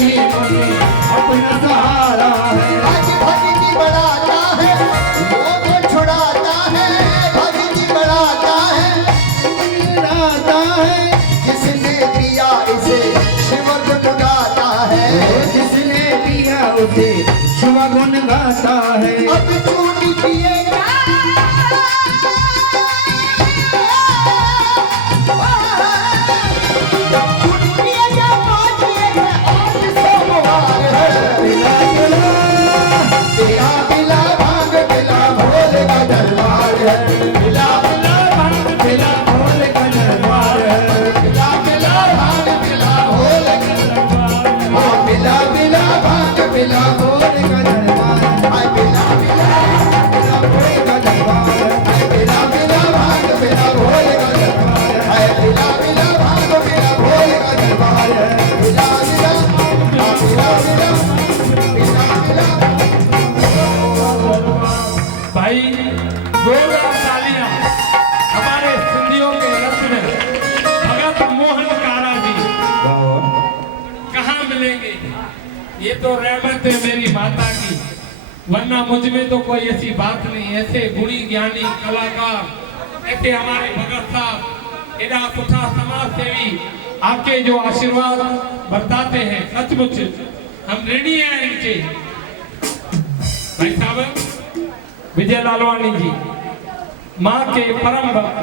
नसीबों में अपना सहारा है। भक्ति बढ़ाता है वो तो छुड़ाता है, भक्ति बढ़ाता है जिसने दिया इसे शिव गुण गाता है, जिसने दिया उसे शिव गुण गाता है। अब चूड़ी पिएगा भाई जोरदार तालियां हमारे सिंधियों के रत्न भगत मोहन कारा जी कहाँ मिलेंगे? ये तो रहमत है मेरी माता की, वरना मुझ में तो कोई ऐसी बात नहीं। ऐसे गुणी ज्ञानी कलाकार, ऐसे हमारे भगत साहब एडा सुठा समाज सेवी आपके जो आशीर्वाद बरताते हैं, सचमुच हम ऋणी हैं इनके। भाई साहब विजय लालवानी जी माँ के परम भक्त,